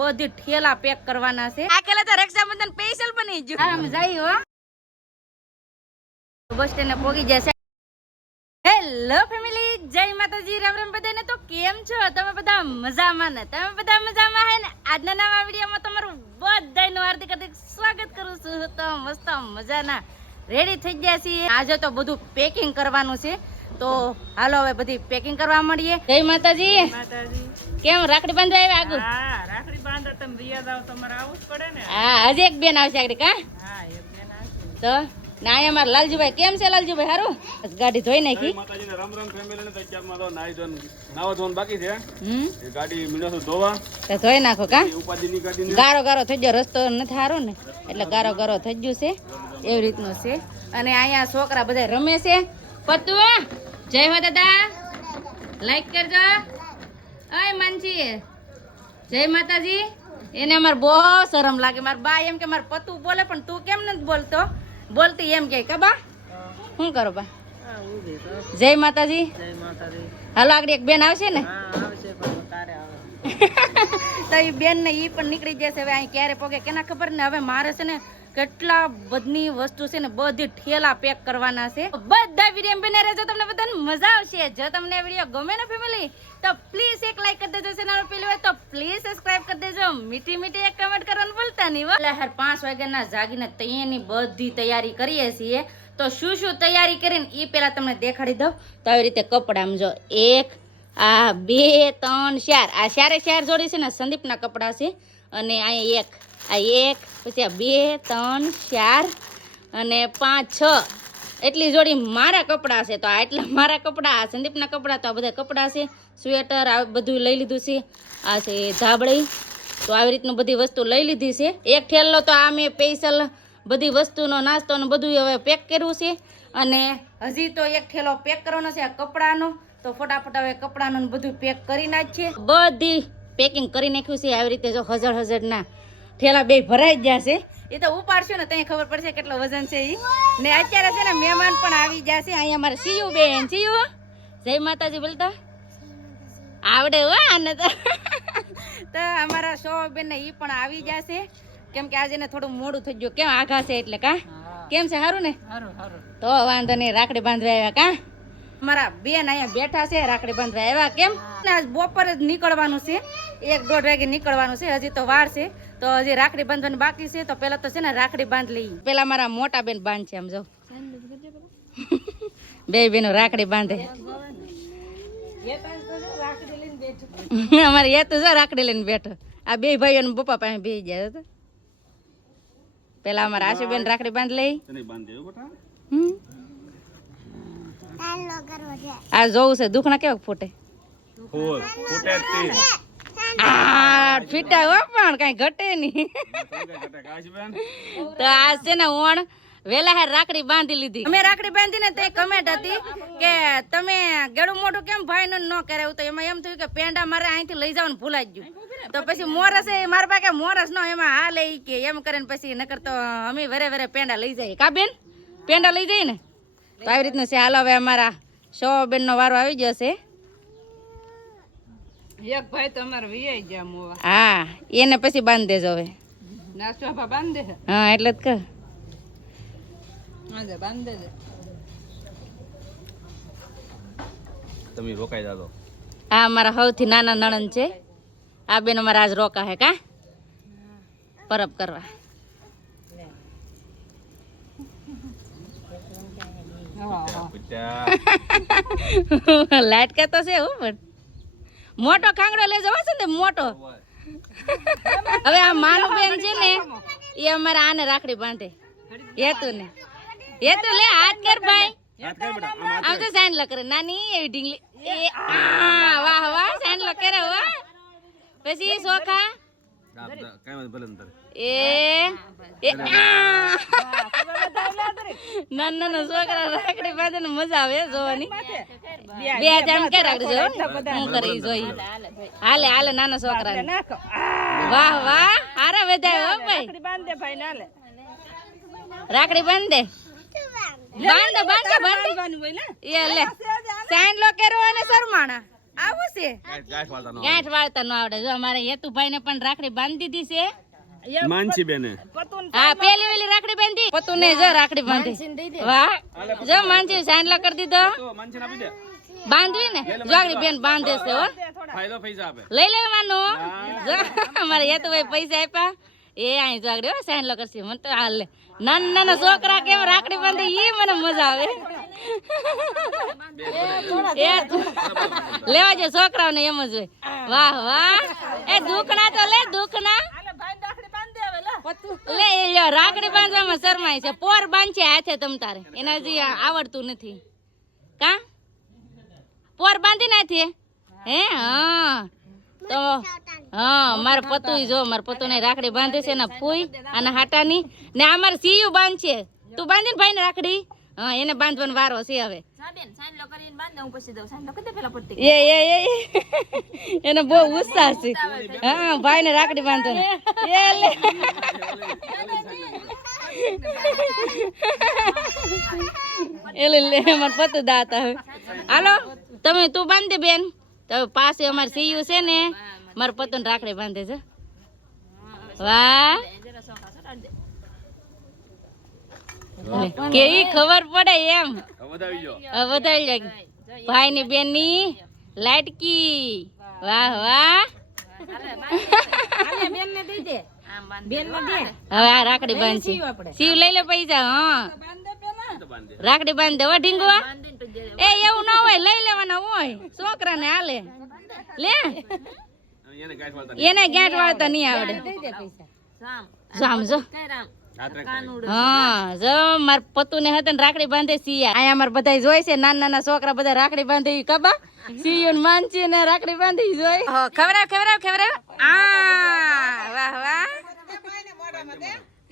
બધી ઠેલા પેક કરવાના છે. આ કેલા તો રક્ષાબંધન સ્પેશિયલ બની ગયું. આમ જાય હો બસ સ્ટેન્ડ પોગી જશે. હેલો ફેમિલી, જય માતાજી, રામ રામ બધાને. તો કેમ છો તમે બધા? મજામાં ને? તમે બધા મજામાં હે ને? આજના નવા વિડીયોમાં તમારું બધાનું હાર્દિક હાર્દિક સ્વાગત કરું છું. તો મસ્ત મજાના રેડી થઈ ગયા છીએ. આજે તો બધું પેકિંગ કરવાનું છે, તો હાલો હવે બધી પેકિંગ કરવા મળીએ. જય માતાજી. માતાજી. કેમ રાખડી બાંધવા આવ્યા આગળ? હા, રાખડી બાંધો તમે રિયા જાવ તમારે આવવું જ પડે ને. હા, હજી એક બેન આવશે આગળ. કા હા, એક બેન આવશે. તો ના અહીંયા મારા લાલજીભાઈ. કેમ છે લાલજીભાઈ? સારું? ગાડી ધોઈ નાખી. માતાજીને રામ રામ ફેમિલી ને અત્યારમાં તો નાઈ ધોવાનું બાકી છે. એ ગાડી મીણો ધોવા તો ધોઈ નાખો. કા ઉપાધિની ગાડી ગારો ગારો થઈ ગયો, રસ્તો નથી સારો ને એટલે ગારો ગારો થઈ ગયું છે, એવી રીતનું છે. અને અહીંયા છોકરા બધા રમે છે. પતુ જય હો દાદા, લાઈક કરજો. અય માનસી જય માતાજી. એને અમારે બહુ શરમ લાગે. મારા બા એમ કે મારે પતુ બોલે પણ તું કેમ નથી બોલતો? બોલતી એમ કે બા શું કરો બા? જય માતાજી. જય માતાજી. હાલો આગળ એક બેન આવશે ને. હા, આવશે પણ તારે આવે. તો એ બેન ને ઈ પણ નીકળી જશે. હવે અહીં ક્યારે પોગે કેના ખબર ને. હવે મારે છે ને કેટલા બધી વસ્તુ છે ને બધી ઠેલા પેક કરવાના છે. બધા વિડીયો બને રહેજો, તમને બધાને મજા આવશે. જો તમને આ વિડીયો ગમે ને ફેમિલી તો પ્લીઝ એક લાઈક કરી દેજો. ચેનલ પેલી હોય તો પ્લીઝ સબસ્ક્રાઇબ કરી દેજો. મીઠી મીઠી એક કમેન્ટ કરવાનું ભૂલતા નહીં. એટલે હર 5 વાગ્યાના જાગીને તૈયારની બધી તૈયારી કરીએ છીએ. તો શું શું તૈયારી કરીને એ પેલા તમને દેખાડી દઉં. તો આવી રીતે કપડાં જો 1 આ 2 3 4 આ 4 જોડી છે ને સંદીપના કપડાં છે. અને અહીંયા એક પછી આ 2 3 4 અને 5 6 એટલી જોડી મારા કપડાં છે. તો આ એટલા મારા કપડાં, આ સંદીપના કપડાં, તો આ બધા કપડાં છે. સ્વેટર આ બધું લઈ લીધું છે. આ છે ધાબળી. તો આવી રીતનું બધી વસ્તુ લઈ લીધી છે. એક ઠેલો તો આ મેં સ્પેશિયલ બધી વસ્તુનો નાસ્તો ને બધું હવે પેક કર્યું છે. અને હજી તો એક ઠેલો પેક કરવાનો છે આ કપડાનો. તો ફટાફટ હવે કપડાનું બધું પેક કરી નાખીએ. બધી પેકિંગ કરી નાખ્યું છે. આવી રીતે જો હજાર ઠેલા બે ભરાઈ ગયા છે. એ તો ઉપાડશું ને ત્યાં ખબર પડશે કેટલો વજન છે ઈ. ને અત્યારે છે ને મહેમાન પણ આવી ગયા છે. અહીંયા મારે સીયુ બેન. સીયુ જય માતાજી બોલતા આવડે હો આને તો. તો અમારા શો બેન ને ઈ પણ આવી ગયા છે. કેમ કે આજે ને થોડું મોડું થઈ ગયું. કેમ આઘા છે એટલે કા કેમ છે? સારું ને? હારું હારું. તો વાંધો નહીં. રાખડી બાંધવા આવ્યા કા મારા બેન અહીંયા બેઠા છે. રાખડી બાંધવા આવ્યા. કેમ આજ બપોરે જ નીકળવાનું છે. 1-1.5 વાગે નીકળવાનું છે. હજી તો વાર છે. તો હજી રાખડી બાંધવાની બાકી છે. તો પેલા તો છે ને રાખડી બાંધ લઈ. પેલા મારા મોટા બેન બાંધ છે. આમ જો બે બેનો રાખડી બાંધે. અમારે એ તો જો રાખડી લઈને બેઠો. આ બે ભાઈઓ ને પપ્પા પાસે બેસી ગયા હતા. પેલા અમારા આશુબેન રાખડી બાંધ લઈ. આ જોવું છે દુખણા કેવા ફૂટે. ફીટા હો પણ કઈ ઘટે નહી. તો આ છે ને ઓણ વેલા હે રાખડી બાંધી લીધી. અમે રાખડી બાંધીને તે કમેન્ટ હતી કે તમે ગેડું મોઢું કેમ ભાઈ ન કરાવ્યું. તો એમાં એમ થયું કે પેંડા મારે અહીંથી લઈ જવાનું ભૂલાઈ ગયું. તો પછી મોરસ મારા પાસે મોરસ નો એમાં હા લઈ કે એમ કરે ને પછી નકર તો અમે વેરે પેંડા લઈ જઈએ. કા બેન પેંડા લઈ જઈએ ને. તો આવી રીતનું છે. હાલો હવે અમારા શો બેન નો વારો આવી જશે. એક ભાઈ તો અમારે વિયાઈ ગયા મોવા. હા એને પછી બાંધ દેજો હવે. નાસ્તો બાંધે છે. હા એટલે જ કર. આજે બાંધે છે. તમે રોકાઈ જાજો. આ અમારા સૌથી નાના નણંદ છે. આ બેન અમારા આજ રોકા હે કા પરબ કરવા. લાઈટ તો છે હું પણ મોટો ખાંગડો લઈ જવા છે ને મોટો. હવે આ માનું બેન છે ને એ અમારા આને રાખડી બાંધે. હેતું ને હેતું લે હાથ કર ભાઈ. આમ તો સાઈન કરે નાની એવી ઢીંગલી. વાહ વાહ સાઈન કરે વાહ. પછી સોખા નાના છોકરા રાખડી બાંધે ને મજા આવે જોવાની. બે જામ કે રાખડી જો હું કરી જોઈ. હાલે હાલે નાના છોકરા. વાહ વાહ હારા વેધાય હો ભાઈ. બાંધે ભાઈ ના લે રાખડી બાંધે. બાંધો બાંધો બાંધવાનું હોય ને. એ લે સાઈન લો કેરો અને શરમાણા આવું છે ગાંઠ વાળતા નો ગાંઠ વાળતા ન આવડે જો અમારે હેતુભાઈ ને પણ રાખડી બાંધી દીધી છે માનસી બેને હા પેલી વેલી રાખડી બાંધી પતું ને જો રાખડી બાંધી વાહ જો માનસી સાંડલા કરી દીધો તો માનસી આપી દે બાંધવી ને જોગડી બેન બાંધે છે હો ફાયદો પૈસા આપે લઈ લેવાનું જો અમારે હેતુભાઈ પૈસા આપ્યા એ અહીં જોગડી હો સાંડલો કરશે મને તો હાલ લે નાના નાના છોકરા કેમ રાખડી બાંધે ઈ મને મજા આવે એ લેવા જો છોકરાઓને એમ જ હોય વાહ વાહ એ દુખણા તો લે દુખણા લે એ લ્યો રાખડી બાંધવામાં શરમાય છે પોર બાંધશે હાથે તમ તારે એને હજી આવડતું નથી કા પોર બાંધી નાખીએ હે હા તો હા મારા પતુ જો મારા પતુ ને રાખડી બાંધે છે ને ફૂઈ અને હાટાની ને અમારે સીયુ બાંધશે તું બાંધી ને ભાઈ ને રાખડી હા એને બાંધવાનો વારો છે હવે એ એને બહુ ઉત્સાહ છે હા ભાઈ ને રાખડી બાંધવાનો એ લે એટલે લે માર પતુ દાતા હવે હાલો તમે તું બાંધી દે બેન તો પાસે અમારે સીયુ છે ને મારા પતુ ને રાખડી બાંધે છે વાહ કેવી ખબર પડે એમ વધાવી જો વધારી જાય ભાઈ ની બેન ની લાડકી વાહ વાહ હવે આ રાખડી બાંધશે શિવ લઈ લે પૈસા હા રાખડી બાંધ દેવા ઢીંગવા એ એવું ના હોય લઈ લેવાના હોય છોકરા ને હાલે લે એને ગાંઠ વાળતા એને ગાંઠ વાળતા નહીં આવડે સમજો હા જો માર પતુ ને હતા ને રાખડી બાંધે સિયા અહીંયા અમાર બધા જોઈ છે નાના નાના છોકરા બધા રાખડી બાંધે ઈ કબા સિયો ને માનસી ને રાખડી બાંધી જોઈ ખવરાવ આ વાહ વાહ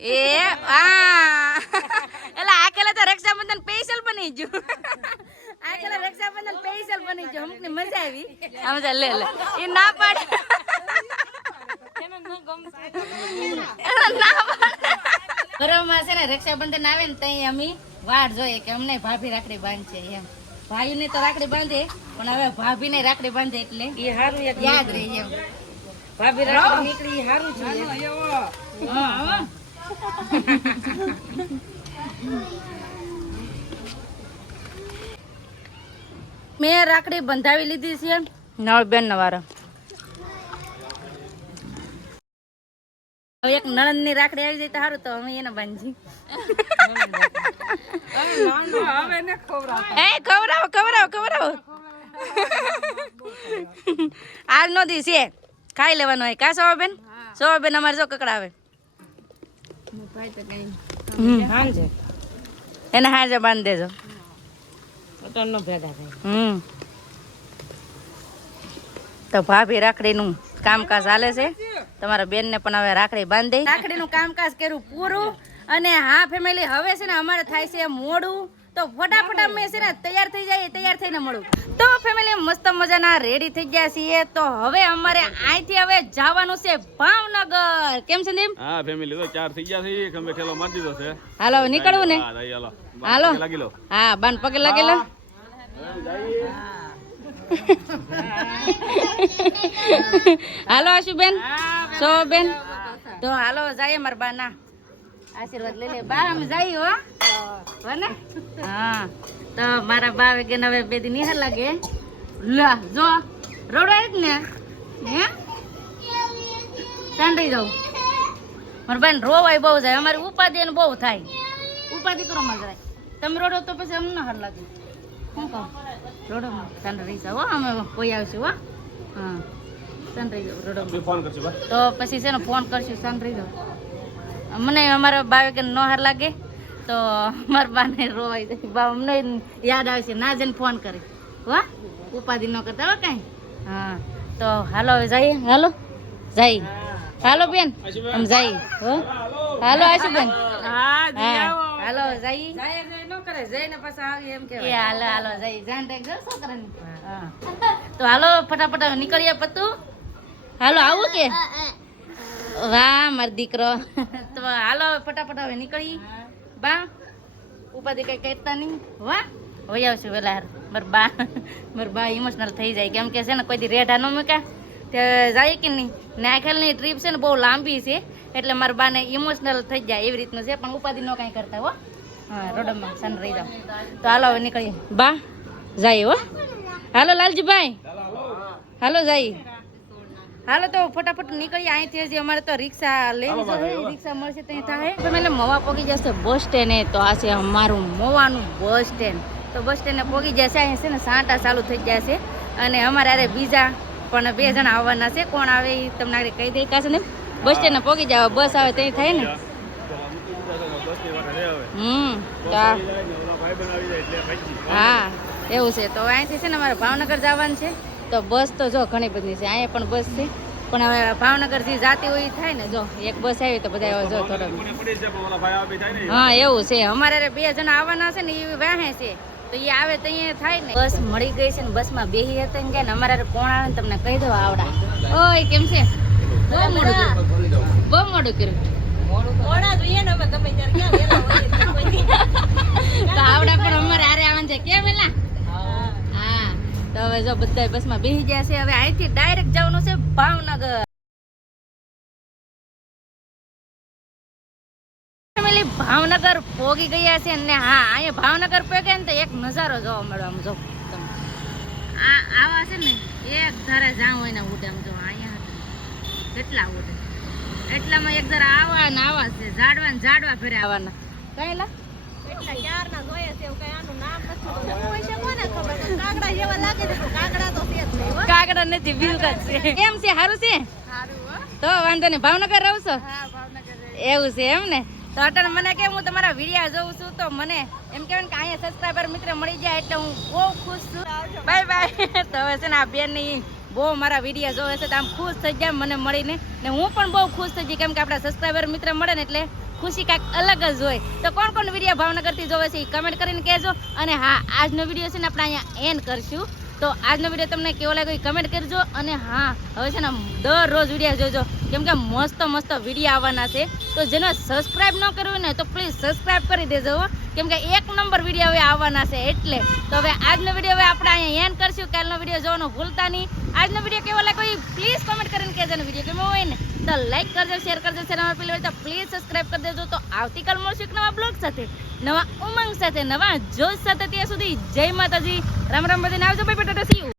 એ આ એલા આકેલા તો રક્ષાબંધન સ્પેશિયલ બની ગયું આકેલા રક્ષાબંધન સ્પેશિયલ બની ગયું અમુક ને મજા આવી આમ જા લે લે ઈ ના પાડ ઘરમાં છે ને રક્ષાબંધન આવે ને તઈ અમે વાટ જોઈએ કે અમને ભાભી રાખડી બાંધશે એમ ભાઈ ને તો રાખડી બાંધે પણ હવે ભાભી ને રાખડી બાંધે એટલે એ હારું યાદ રહે એમ ભાભી રાખડી નીકળી હારું છે હા મેં રાખડી બંધાવી લીધી છે નવ બેન નવારો એક નણંદ ની રાખડી આવી જાય તો સારું તો અમે એને બાંધી ખવડાવો આજ નો દી છે ખાઈ લેવાનો હોય કા સવા બેન અમારે જો કકડાવે એને હાજે બાંધી દેજો તો ભાભી રાખડીનું કામકાજ ચાલે છે તમારા બેન ને પણ હવે રાખડી બાંધી રાખડીનું કામકાજ કર્યું પૂરું અને હા ફેમિલી હવે છે ને અમારે થાય છે મોડું તો ફટાફટ અમે છે ને તૈયાર થઈ જાય તૈયાર થઈને મળું તો ફેમિલી મસ્ત મજાના રેડી થઈ ગયા છીએ તો હવે અમારે અહીંથી હવે જવાનું છે ભાવનગર કેમ છે દીપ હા ફેમિલી તો 4 થઈ ગયા છે ખંભે ઠેલો મારી દીધો છે હાલો નીકળવું ને હાલો હાલો લાગી લો હા બાન પગે લાગી લો હાલો આશુબેન સોબેન તો હાલો જાય મારા બા ના આશીર્વાદ લઈ લે બા અમે જઈએ હો ને હા તો મારા બા વેગન હવે બે દી નિહાર લાગે લા જો રોડાય જ ને હે સાંડી જાઉં મારા બાને રોવાય બહુ જાય અમારી ઉપાધિ એને બહુ થાય ઉપાધિ કરો માં જાય તમે રોડો તો પછી અમને હાર લાગે શું કહું રોડો સાંડી જાવ અમે કોઈ આવશું હો હા સાંડી જાવ રોડો ફોન કરજો બા તો પછી છે ને ફોન કરશું સાંડી જાવ મને અમારા બા કે ન હાર લાગે તો મારા બાને રોવાઈ જાય બા અમને યાદ આવે છે ના જઈને ફોન કરે વાહ ઉપાધિ ન કરતા હો કાંઈ હા તો હાલો હવે જઈએ હાલો જઈ હાલો બેન આમ જઈ હો હાલો આશુબેન હા હાલો જઈ ન કરે જઈને પાછા આવી એમ કે હાલો હાલો જઈ જાન રાખજો છોકરાની હા તો હાલો ફટાફટ નીકળીએ પતું હાલો આવું કે વાહ મારો દીકરો તો હાલો ફટાફટ હવે નીકળી બા ઉપાધિ કઈ કહેતા નહીં વાહ વહી આવશું વેલા મારા બા ઇમોશનલ થઈ જાય કેમ કે છે ને કોઈ દી રેઢા ન મૂક્યા તે જાય કે નહીં ને આખેલની ટ્રીપ છે ને બહુ લાંબી છે એટલે મારા બાને ઇમોશનલ થઈ જાય એવી રીતનું છે પણ ઉપાધિ ન કાંઈ કરતા હો હા રોડમાં સન રહી જાવ તો હાલો હવે નીકળીએ બા જાય હો હાલો લાલજીભાઈ હાલો જાય હાલો તો ફટાફટ નીકળીએ અહીંથી હજી અમારે તો રિક્ષા લેવી છે રિક્ષા મળશે ત્યાં થાય તમે એટલે મવા પોગી જશે બસ સ્ટેન્ડ તો આ છે અમારું મવાનું બસ સ્ટેન્ડ તો બસ સ્ટેન્ડે પોગી જશે અહીં છે ને સાંટા ચાલુ થઈ જશે અને અમારે અરે બીજા પણ 2 જણા આવવાના છે કોણ આવે એ તમને આગળ કહી દઈ કાશે ને બસ સ્ટેન્ડે પોગી જાવ બસ આવે ત્યાં થાય ને તો હા એવું છે તો અહીંથી છે ને અમારે ભાવનગર જવાનું છે તો બસ તો જો ઘણી બધી છે અહીંયા પણ બસ છે પણ હવે ભાવનગરથી જાતી હોય થાય ને જો એક બસ આવી તો બધા જો થોડો હા એવું છે અમારે 2 જણા આવવાના છે ને એ વાહે છે તો એ આવે તો અહીંયા થાય ને બસ મળી ગઈ છે ને બસમાં બેહી હતા ને કે અમારે કોણ આવે ને તમને કહી દો આવડા ઓય કેમ છે બહુ મોડું કર્યું તો આવડા પણ અમારે આરે આવવાનું છે કેમ એલા હા તો હવે જો બધા બસમાં બેસી ગયા છે હવે અહીંથી ડાયરેક્ટ જવાનું છે ભાવનગર ભાવનગર પોગી ગયા છે ને હા અહીંયા ભાવનગર પોગે ને તો એક નજારો જોવા મળ્યો આમ જો તમે આ આવા છે ને એક ધારા જાવ હોય ને ઉડે આમ જો અહીંયા કેટલા ઉડે એટલામાં એક ધારા આવા ને આવા છે ઝાડવા ફેરે આવવાના કઈ લા કાગડા નથી બીજું છે કેમ છે સારું છે તો વાંધો નહીં ભાવનગર રહું છો એવું છે એમ ને તો અટણ મને કે હું તમારા વિડીયો જોઉં છું તો મને એમ કહેવાય કે અહીંયા સબસ્ક્રાઈબર મિત્ર મળી જાય એટલે હું બહુ ખુશ છું બાય બાય તો હવે છે ને આ બેન ની બહુ મારા વિડીયો જોવે છે તો આમ ખુશ થઈ જાય મને મળીને ને હું પણ બહુ ખુશ થઈ જઈ કેમ કે આપણા સબસ્ક્રાઈબર મિત્ર મળે ને એટલે ખુશી કાંઈક અલગ જ હોય તો કોણ વિડીયો ભાવનગરથી જોવે છે એ કમેન્ટ કરીને કહેજો અને હા આજનો વિડીયો છે ને આપણે અહીંયા એન્ડ કરશું તો આજનો વિડીયો તમને કેવો લાગ્યો એ કમેન્ટ કરજો અને હા હવે છે ને દરરોજ વિડીયો જોજો કેમ કે મસ્ત વિડીયો આવવાના છે તો જેને સબસ્ક્રાઈબ ન કર્યું ને તો પ્લીઝ સબસ્ક્રાઈબ કરી દેજો કેમ કે 1 નંબર વિડીયો હવે આવવાના છે એટલે તો હવે આજનો વિડીયો હવે આપણે અહીંયા એન્ડ કરશું કાલનો વિડીયો જોવાનું ભૂલતા નહીં આજનો વિડીયો કેવો લાગ્યો એ પ્લીઝ કમેન્ટ કરીને કહેજો ને વિડીયો કેવો હોય ને તો લાઈક કરજો શેર કરજો ચેનલ પર પહેલી વાર તો પ્લીઝ સબસ્ક્રાઇબ કરી દેજો તો આવતીકાલ મળશું એક નવા બ્લોગ સાથે નવા ઉમંગ સાથે નવા જોશ સાથે ત્યાં સુધી જય માતાજી રામ રામ બધાને આવજો બાય બટાટા સી યુ